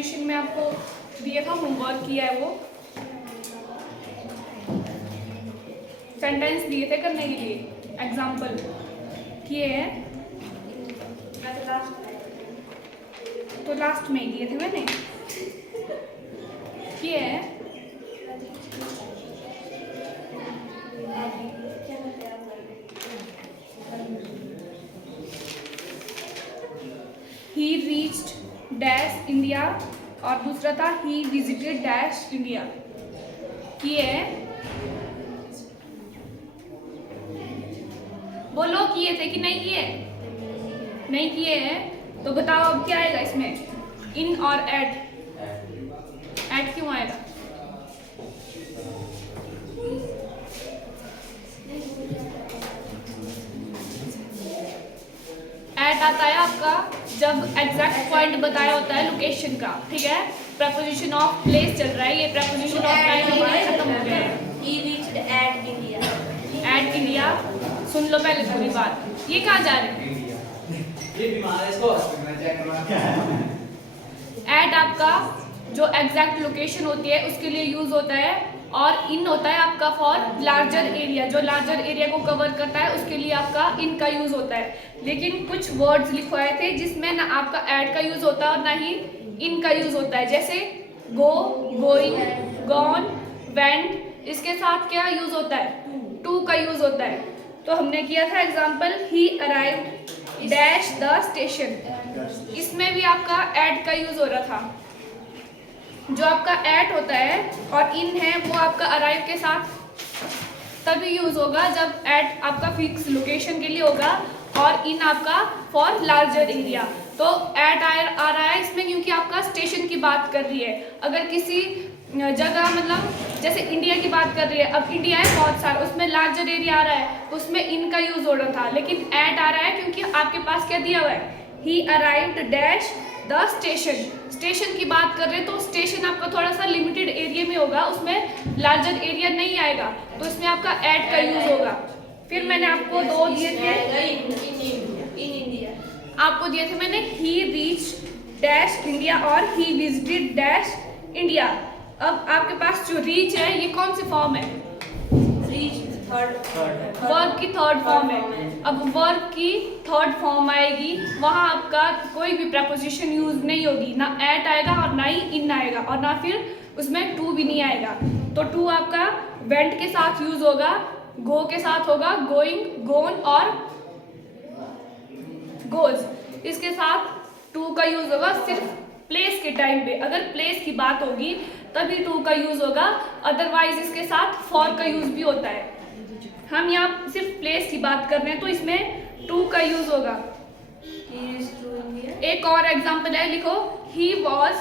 Preposition में आपको दिया था, होमवर्क किया है, वो सेंटेंस दिए थे करने के लिए, एग्जाम्पल किए हैं, तो लास्ट में दिए थे मैंने, किए हैं। ही रीच्ड डैश इंडिया और दूसरा था ही विजिटेड डैश इंडिया। किए हैं, बोलो किए थे कि नहीं किए? नहीं किए हैं, तो बताओ अब क्या आएगा इसमें, इन और एट? एट क्यों आएगा? एट आता है आपका जब एग्जैक्ट पॉइंट बताया होता है लोकेशन का, ठीक है। प्रपोजिशन ऑफ प्लेस चल रहा है, ये प्रपोजिशन ऑफ टाइम हमारा खत्म हो गया है। He reached at India. At India, सुन लो पहले पूरी बात, ये कहाँ जा रहे हैं? एट आपका जो एग्जैक्ट लोकेशन होती है उसके लिए यूज होता है, और इन होता है आपका फॉर लार्जर एरिया, जो लार्जर एरिया को कवर करता है उसके लिए आपका इन का यूज होता है। लेकिन कुछ वर्ड्स लिखवाए थे जिसमें ना आपका एट का यूज होता है और ना ही इन का यूज होता है, जैसे गो, गोइंग, गॉन, वेंट, इसके साथ क्या यूज होता है? टू का यूज होता है। तो हमने किया था example, he arrived dash the station, इसमें भी आपका एट का यूज हो रहा था। जो आपका एट होता है और इन है वो आपका अराइव के साथ तभी यूज होगा जब एट आपका फिक्स लोकेशन के लिए होगा और इन आपका फॉर लार्जर एरिया। तो एट आ रहा है इसमें क्योंकि आपका स्टेशन की बात कर रही है। अगर किसी जगह मतलब जैसे इंडिया की बात कर रही है, अब इंडिया है बहुत सारा, उसमें लार्जर एरिया आ रहा है, उसमें इन का यूज हो रहा था, लेकिन एट आ रहा है क्योंकि आपके पास क्या दिया हुआ है, ही arrived dash the station. Station की बात कर रहे हैं तो स्टेशन आपका थोड़ा सा लिमिटेड एरिया में होगा, उसमें लार्जर एरिया नहीं आएगा, तो इसमें आपका एट का यूज होगा। फिर मैंने आपको दो दिए थे, In India. आपको दिए थे मैंने, ही रीच डैश इंडिया और ही विजिटेड डैश इंडिया। अब आपके पास जो रीच है ये कौन सी फॉर्म है? Reached third. वर्ब की थर्ड फॉर्म है। अब वर्ब की थर्ड फॉर्म आएगी, वहां आपका कोई भी प्रपोजिशन यूज नहीं होगी, ना एट आएगा और ना ही इन आएगा और ना फिर उसमें टू भी नहीं आएगा। तो टू आपका वेंट के साथ यूज होगा, गो के साथ होगा, गोइंग, गोन और गोज, इसके साथ टू का यूज होगा सिर्फ प्लेस के टाइम पे। अगर प्लेस की बात होगी तभी टू का यूज होगा, अदरवाइज इसके साथ फॉर का यूज भी होता है। हम यहाँ सिर्फ प्लेस की बात कर रहे हैं तो इसमें टू का यूज होगा। He is to India. एक और एग्जांपल है, लिखो, ही वॉज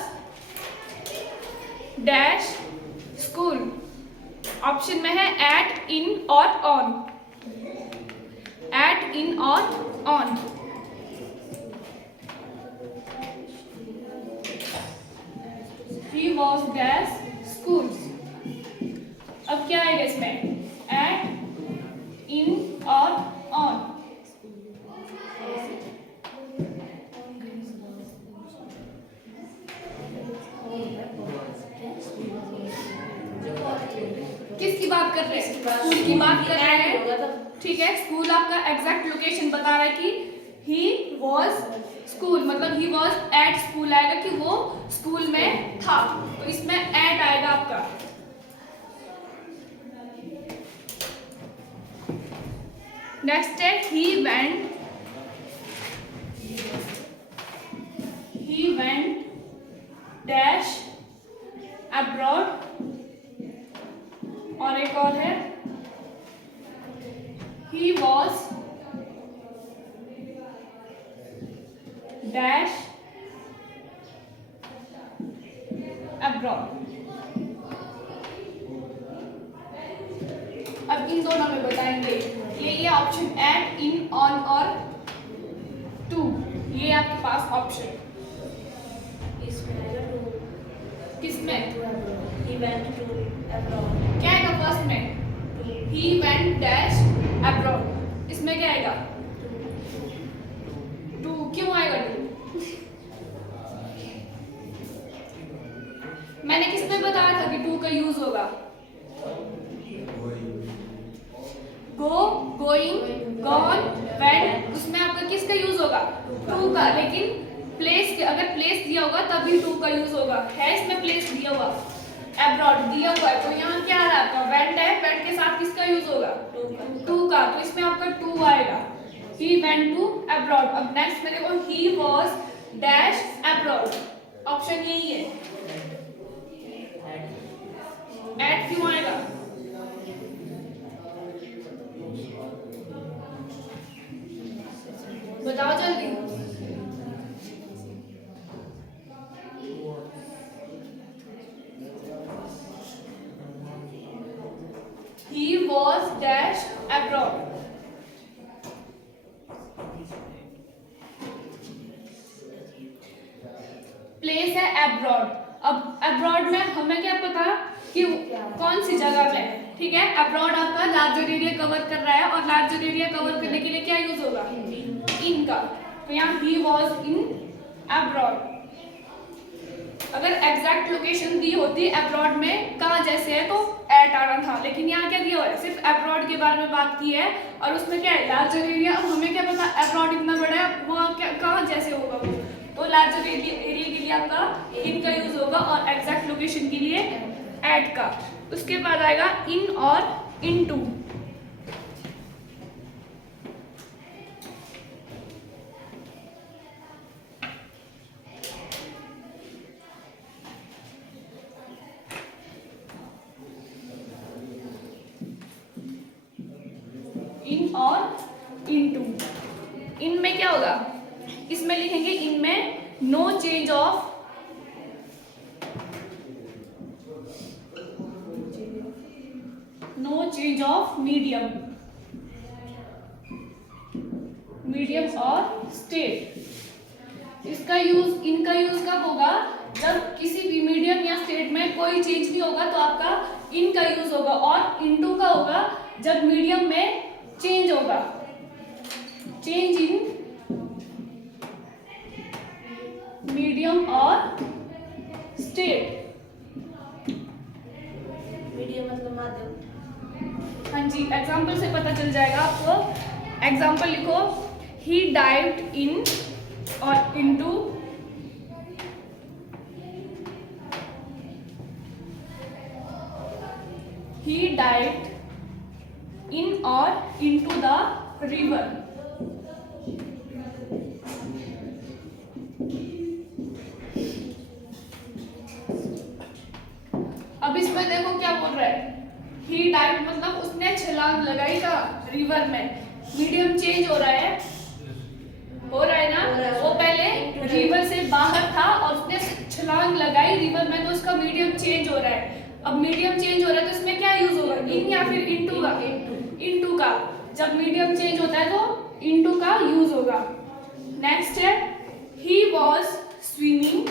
डैश स्कूल। ऑप्शन में है एट, इन और ऑन। एट, इन और on. He was dash schools। अब क्या आएगा इसमें, एट, इन और ऑन। किसकी बात कर रहे हैं? स्कूल की बात कर रहे हैं, ठीक है। स्कूल आपका एग्जैक्ट लोकेशन बता रहा है कि ही वॉज स्कूल, मतलब ही वॉज एट स्कूल आएगा कि वो स्कूल में था, तो इसमें एट आएगा आपका। नेक्स्ट है ही वेंट डैश अब्रॉड, और एक और है ही वॉज डैश अब्रॉड। अब इन दोनों में बताएंगे, ये ऑप्शन एट, इन, ऑन और टू, ये आपके पास ऑप्शन किसमें? He went to abroad. क्या आएगा फर्स्ट में? ही वेंट डैश अब्रॉड, इसमें क्या आएगा? टू। क्यों आएगा टू? बताया था कि टू का यूज होगा। गो, गोइंग, गॉन, वेंट, उसमें आपका किसका यूज होगा? टू का। लेकिन प्लेस के, अगर प्लेस दिया होगा तभी टू का यूज होगा। है इसमें प्लेस दिया हुआ, अब्रॉड दिया हुआ है, तो यहाँ क्या आ रहा है आपका? वेंट है, वेंट के साथ किसका यूज होगा? टू का। तो इसमें आपका टू आएगा। He went to abroad. अब नेक्स्ट में देखो, he was dash abroad, option यही है। एट क्यों आएगा? बताओ जल्दी। He was dash abroad. Place है abroad। अब abroad में हमें क्या पता कि कौन सी जगह में, ठीक है? abroad आपका लार्जर एरिया कवर कर रहा है, और लार्जर एरिया कवर करने के लिए क्या यूज होगा? इन का। तो यहाँ he was in abroad। अगर एग्जैक्ट लोकेशन दी होती अब्रॉड में कहाँ जैसे है तो एट आना था, लेकिन यहाँ क्या दिया हुआ है? सिर्फ अब्रॉड के बारे में बात की है, और उसमें क्या है? Larger area. अब हमें क्या पता अब्रॉड इतना बड़ा है, वहाँ क्या कहाँ जैसे होगा वो, तो लार्जर एरिया के लिए आपका इन का यूज होगा, और एग्जैक्ट लोकेशन के लिए एट का। उसके बाद आएगा इन और इनटू। इन और इनटू। इन में क्या होगा? इसमें लिखेंगे इन में no change of, no change of medium, medium और स्टेट। इसका यूज, इनका यूज कब होगा? जब किसी भी मीडियम या स्टेट में कोई चेंज नहीं होगा तो आपका इन का यूज होगा, और इनटू का होगा जब मीडियम में चेंज होगा। चेंज इन मीडियम और स्टेट। मीडियम मतलब माध्यम। हाँ जी, एग्जाम्पल से पता चल जाएगा आपको। एग्जाम्पल लिखो, ही डाइव्ड इन और into, he dived in or into the river। अब इसमें देखो क्या बोल रहा है? he died मतलब उसने छलांग लगाई था रिवर में। मीडियम चेंज हो रहा है, ना? वो पहले रिवर से बाहर था और उसने छलांग लगाई रिवर में, तो उसका मीडियम चेंज हो रहा है। अब मीडियम चेंज हो रहा है तो इसमें क्या यूज होगा? इन या फिर इनटू का? इनटू का। जब मीडियम चेंज होता है तो इनटू का यूज होगा। नेक्स्ट है, he was swimming,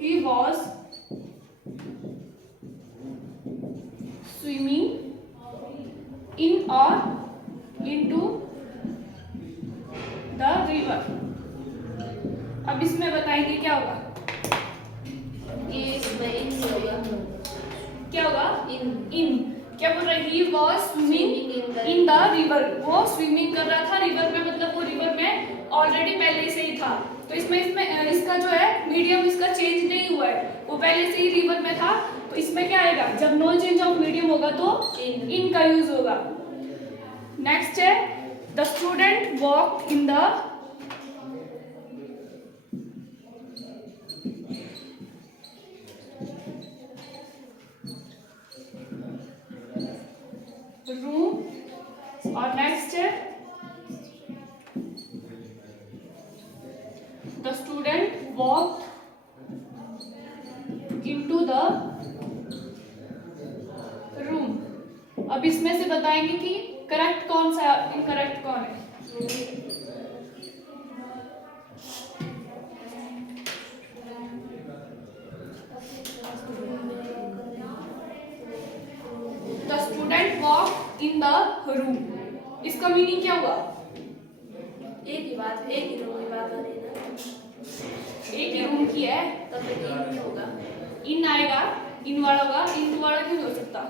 he was swimming in और इनटू द रिवर। अब इसमें बताएंगे क्या होगा? ये इसमें इन से होगा। क्या होगा? इन। क्या बोल रहा है? He was swimming in the river. वो स्विमिंग कर रहा था रिवर में, मतलब वो रिवर में ऑलरेडी पहले से ही था। तो इसमें इसका जो है मीडियम इसका चेंज नहीं हुआ है, वो पहले से ही रिवर में था। तो इसमें क्या आएगा? जब नो चेंज ऑफ मीडियम होगा तो इन का यूज होगा। नेक्स्ट है, the student walk in the room. और नेक्स्ट है, the student walk into the room. अब इसमें से बताएंगे कि करेक्ट कौन सा, इनकरेक्ट कौन है। The student walk in the room, इसका मीनिंग क्या हुआ? एक ही बात, एक ही रूम की बात हो रही है ना, एक ही रूम की है, तब एक ही होगा। इन आएगा, इन वाला होगा, इन वाला क्यों नहीं हो सकता?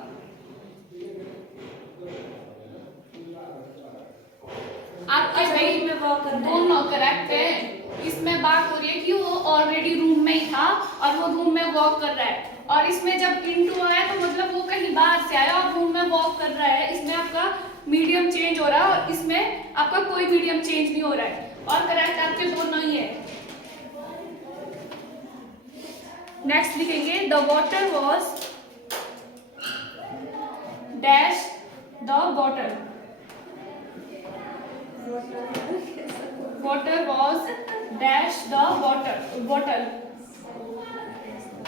आपके भाई में वॉक करना है। दोनों करेक्ट है। इसमें बात हो रही है कि वो ऑलरेडी रूम में ही था और वो रूम में वॉक कर रहा है, और इसमें जब इनटू आया तो मतलब वो कहीं बाहर से आया और रूम में वॉक कर रहा है। इसमें आपका मीडियम चेंज हो रहा है और इसमें आपका कोई मीडियम चेंज नहीं हो रहा है, और करेक्ट आपके दोनों ही है। नेक्स्ट लिखेंगे the water was dash the bottle. Water was dash the bottle.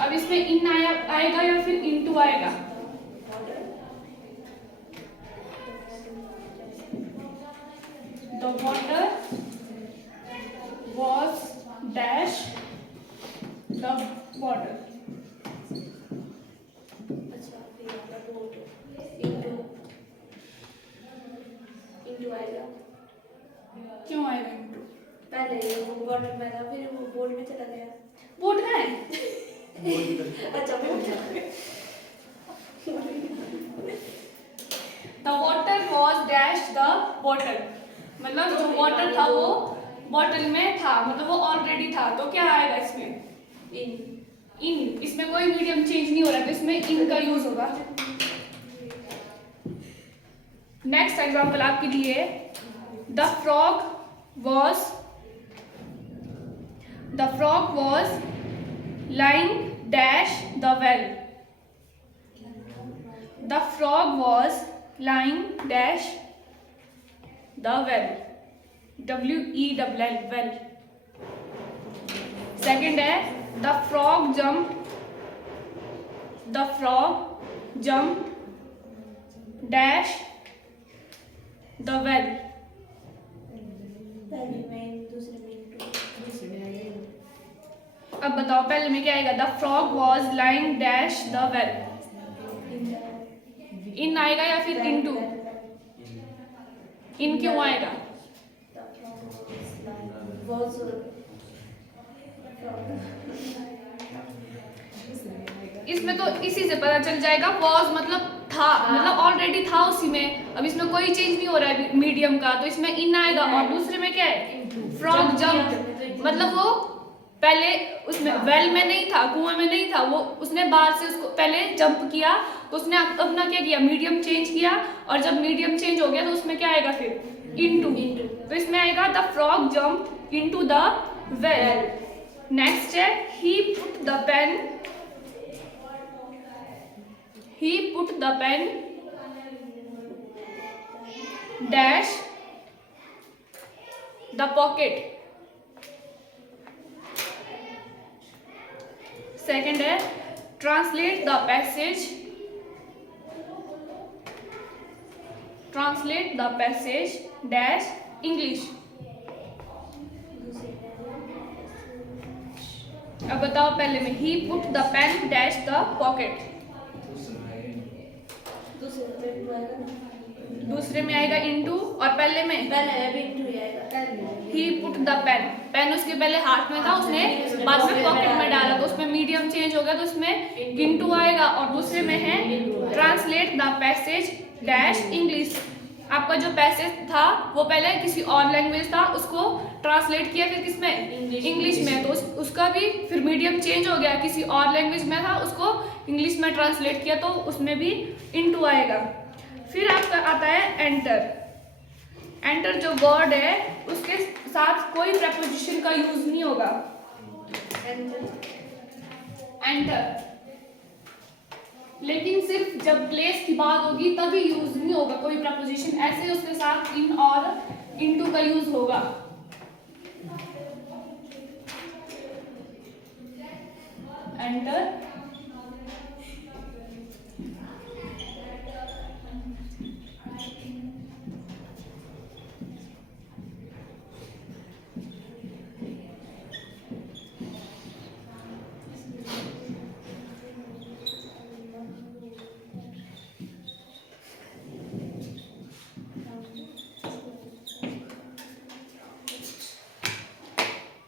अब इसमें इन आएगा या फिर इनटू आएगा? The water was dash the bottle. अच्छा फिर आता बोट इनटू इनटू आएगा। क्यों आएगा इनटू? पहले वो बॉटल में था, फिर वो बोट में चला गया। बोट कहाँ है? अच्छा boat the water was dash the bottle, मतलब जो वाटर था वो बॉटल में था, मतलब वो ऑलरेडी था, तो क्या आएगा इसमें? इन। इसमें कोई मीडियम चेंज नहीं हो रहा है तो इसमें इन का यूज होगा। नेक्स्ट एग्जांपल आपके लिए, the frog was lying dash the well. The frog was lying dash the well, WELL well. Second है the frog jump dash the well. पहले में दूसरे में इनटू। अब बताओ पहले में क्या आएगा? The frog was lying dash the well. In आएगा या फिर इनटू? इन क्यों आएगा? इसमें तो इसी से पता चल जाएगा, वॉज मतलब था, मतलब ऑलरेडी था उसी में, अब इसमें कोई चेंज नहीं हो रहा है मीडियम का, तो इसमें इन आएगा। और दूसरे में क्या है? फ्रॉग जंप, मतलब वो पहले उसमें वेल में नहीं था, कुआं में नहीं था, वो उसने बाहर से उसको पहले जंप किया, तो उसने अपना क्या किया? मीडियम चेंज किया, और जब मीडियम चेंज हो गया तो उसमें क्या आएगा फिर? इनटू। तो इसमें आएगा the frog jump into the well. Next है he put the pen dash the pocket। Second है translate the passage dash English. अब बताओ पहले में he put the pen dash the pocket, दूसरे में आएगा इनटू, और पहले में he put the pen उसके पहले हाथ में था, उसने बाद में पॉकेट में डाला, तो उसमें मीडियम चेंज हो गया, तो उसमें इनटू आएगा। और दूसरे में है translate the passage dash English. आपका जो पैसेज था वो पहले किसी और लैंग्वेज था, उसको ट्रांसलेट किया फिर किसमें? इंग्लिश में, तो उसका भी फिर मीडियम चेंज हो गया, किसी और लैंग्वेज में था, उसको इंग्लिश में ट्रांसलेट किया, तो उसमें भी इनटू आएगा। फिर आपका आता है एंटर जो वर्ड है उसके साथ कोई प्रेपोजिशन का यूज नहीं होगा। एंटर, लेकिन सिर्फ जब प्लेस की बात होगी तभी यूज नहीं होगा कोई प्रपोजिशन, ऐसे उसके साथ इन और इनटू का यूज होगा। एंटर,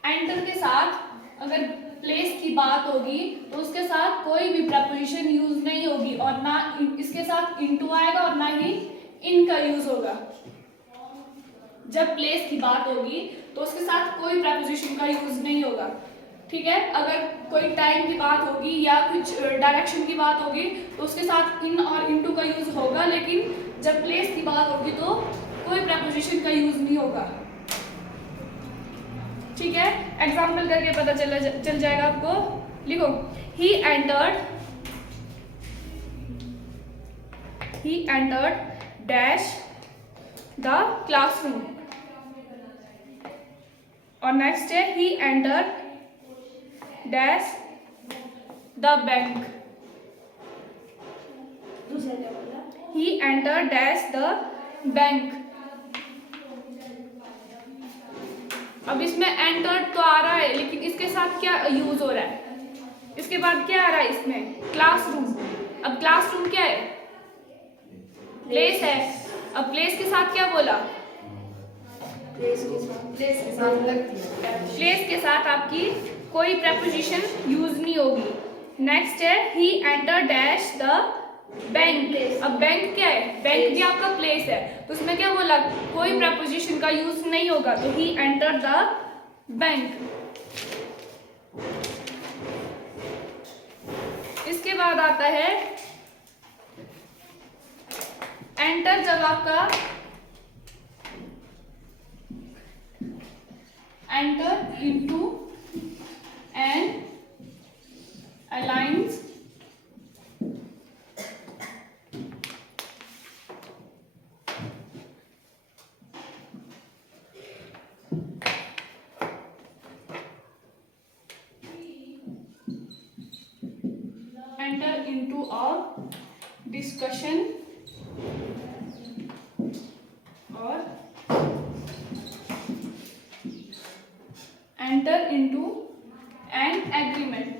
एंटर के साथ अगर प्लेस की बात होगी तो उसके साथ कोई भी प्रपोजिशन यूज नहीं होगी और ना इसके साथ इनटू आएगा और ना ही इन का यूज होगा। जब प्लेस की बात होगी तो उसके साथ कोई प्रपोजिशन का यूज नहीं होगा, ठीक है। अगर कोई टाइम की बात होगी या कुछ डायरेक्शन की बात होगी तो उसके साथ इन और इनटू का यूज होगा, लेकिन जब प्लेस की बात होगी तो कोई प्रपोजिशन का यूज नहीं होगा, ठीक है। एग्जाम्पल करके पता चल जाएगा आपको। लिखो, he entered dash the classroom, और नेक्स्ट है he entered dash the bank, दूसरा क्या बोला? He entered dash the bank. अब इसमें एंटर्ड तो आ रहा है, लेकिन इसके साथ क्या यूज हो रहा है? इसके बाद क्या आ रहा है इसमें? क्लासरूम। अब क्लासरूम क्या है? प्लेस है। अब प्लेस के साथ क्या बोला? प्लेस के साथ लगती है। प्लेस के साथ आपकी कोई प्रपोजिशन यूज नहीं होगी। नेक्स्ट है ही एंटर डैश द बैंक। अब बैंक क्या है? बैंक भी आपका प्लेस है, तो उसमें क्या बोला? कोई प्रपोजिशन का यूज नहीं होगा, तो ही एंटर द बैंक। इसके बाद आता है एंटर, जब आपका enter into an alliance enter into a discussion or enter into an agreement।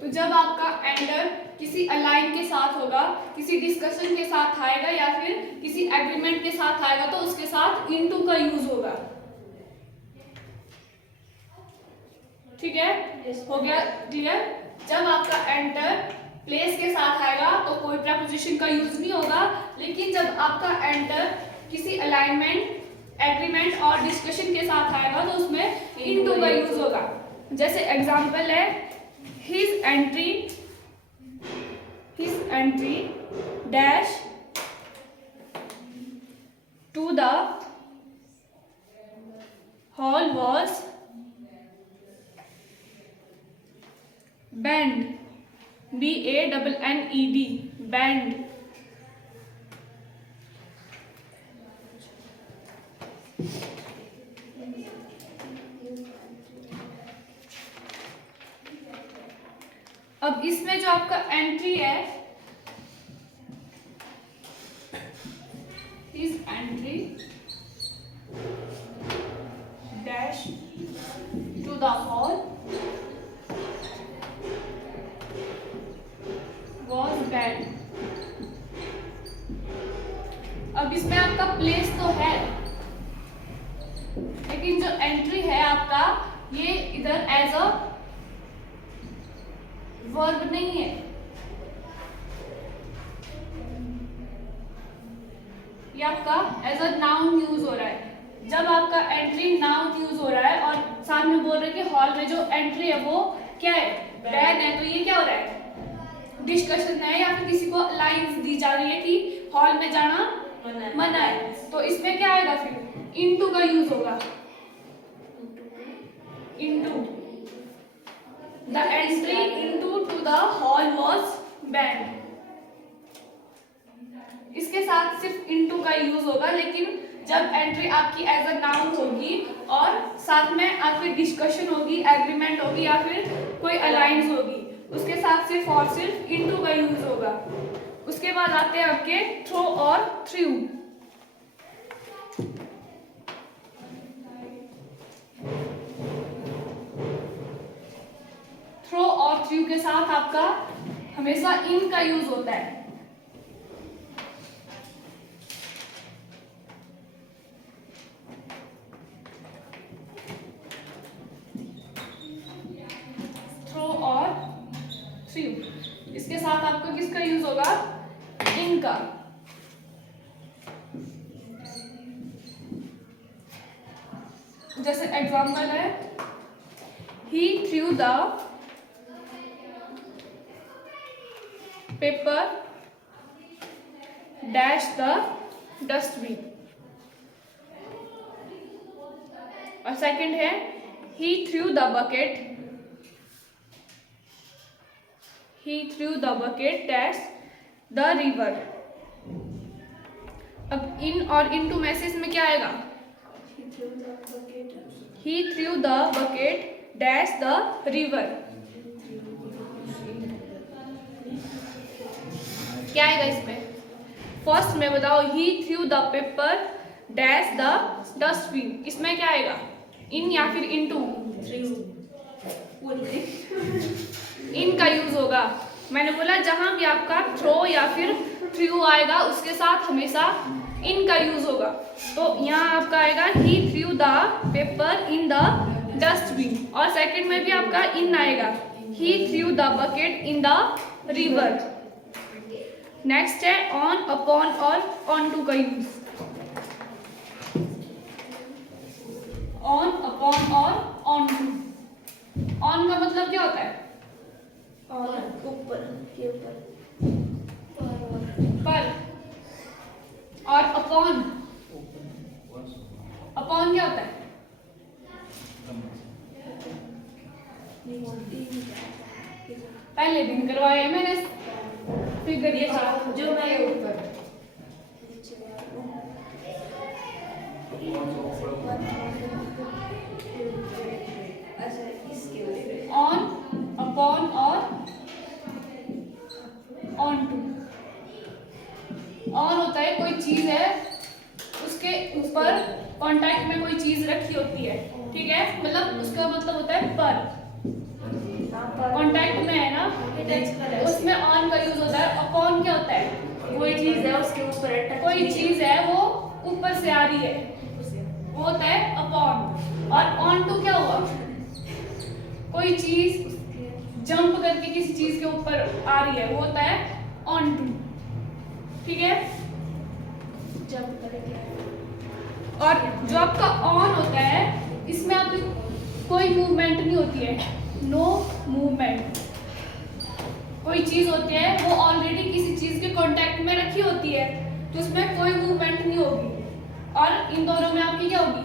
तो जब आपका एंटर किसी अलाइन के साथ होगा, किसी डिस्कशन के साथ आएगा या फिर किसी एग्रीमेंट के साथ आएगा तो उसके साथ इनटू का यूज होगा, ठीक है। हो गया क्लियर? जब आपका एंटर प्लेस के साथ आएगा तो कोई प्रपोजिशन का यूज नहीं होगा, लेकिन जब आपका एंटर किसी अलाइनमेंट, एग्रीमेंट और डिस्कशन के साथ आएगा तो उसमें इनटू का यूज होगा। जैसे एग्जांपल है his entry dash to the hall was banned, BANNED, banned. अब इसमें जो आपका एंट्री है, इस entry dash to the hall was bad. अब इसमें आपका प्लेस तो है, लेकिन जो एंट्री है आपका ये इधर एज अ वर्ब नहीं है, ये आपका एज अ नाउन यूज हो रहा है। जब आपका एंट्री नाउन यूज हो रहा है और साथ में बोल रहे कि हॉल में जो एंट्री है वो क्या है? बैन है, तो ये क्या हो रहा है? डिस्कशन है या फिर किसी को लाइंस दी जा रही है कि हॉल में जाना मना है, तो इसमें क्या आएगा? फिर इनटू का यूज होगा। Into the entry into two the hall was band. इसके साथ सिर्फ इनटू का यूज होगा, लेकिन जब एंट्री आपकी एज अ नाउन होगी और साथ में आपकी डिस्कशन होगी, एग्रीमेंट होगी या फिर कोई अलायंस होगी, उसके साथ सिर्फ और सिर्फ इनटू का यूज होगा। उसके बाद आते हैं आपके थ्रो और थ्रू। थ्रो और थ्रू के साथ आपका हमेशा इन का यूज होता है। इन का। जैसे एग्जाम्पल है, he threw the paper dash the dustbin। और सेकंड है, he threw the bucket dash the river। अब इन और इनटू मैसेज में क्या आएगा? he threw the bucket dash the river। क्या आएगा इसमें? फर्स्ट में बताओ, he threw the paper dash the dustbin, इसमें क्या आएगा? इन या फिर इनटू? इन का यूज होगा। मैंने बोला जहां भी आपका थ्रो या फिर थ्रू आएगा उसके साथ हमेशा इन का यूज होगा। तो यहाँ आपका आएगा he threw the paper in the dustbin। और सेकंड में भी आपका इन आएगा, he threw the bucket in the river। Next है on, upon और onto का यूज। on, upon और onto। on का मतलब क्या होता है? ऊपर के ऊपर पर। और अपॉन, अपॉन क्या होता है? पहले दिन करवाया है मैंने फिगर, ये जो मैं ऊपर अच्छा इसके ऑन, अपॉन और ऑन टू। ऑन होता है कोई चीज है उसके ऊपर कांटेक्ट में कोई चीज रखी होती है, ठीक है, मतलब उसका मतलब होता है पर। कांटेक्ट में है ना, उसमें ऑन का यूज होता है। अपॉन क्या होता है? कोई चीज है उसके ऊपर कोई चीज है वो ऊपर से आ रही है, वो होता है अपॉन। और ऑन टू क्या हुआ? कोई चीज जंप करके किसी चीज के ऊपर आ रही है, वो होता है ऑन टू, ठीक है। जंप करेंगे। और जो आपका ऑन होता है इसमें आपकी कोई मूवमेंट नहीं होती है, नो मूवमेंट। कोई चीज होती है वो ऑलरेडी किसी चीज के कांटेक्ट में रखी होती है तो उसमें कोई मूवमेंट नहीं होगी। और इन दोनों में आपकी क्या होगी?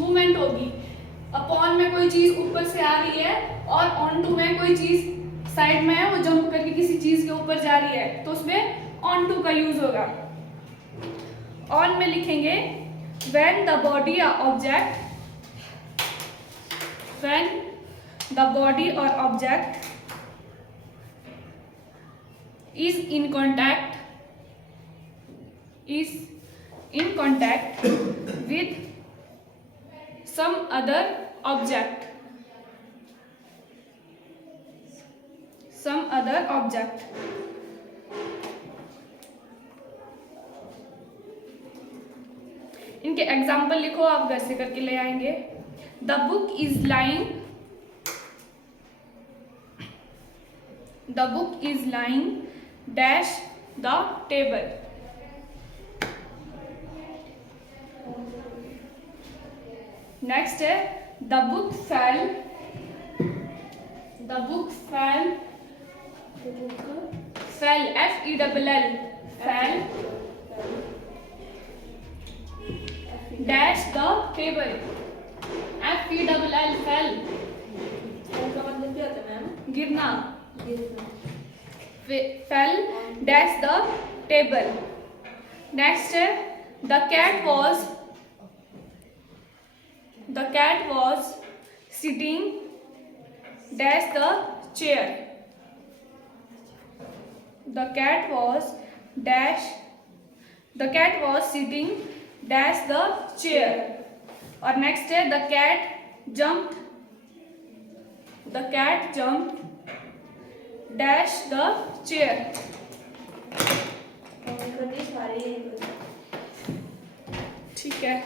मूवमेंट होगी। अपॉन में कोई चीज ऊपर से आ रही है और ऑन टू में कोई चीज साइड में है, वो जंप करके किसी चीज के ऊपर जा रही है, तो उसमें ऑन टू का यूज होगा। ऑन में लिखेंगे when the body or object, when the body or object is in contact with some other object, इनके एग्जाम्पल लिखो, आप घर से करके ले आएंगे। The book is lying dash the table. Next है the book fell FELL fell dash the table. FELL fell का मतलब क्या होता है मैम? गिरना। Fell dash the table. Next है the cat was sitting dash the chair. The cat was sitting dash the chair. और next है the cat jumped dash the chair. ठीक है।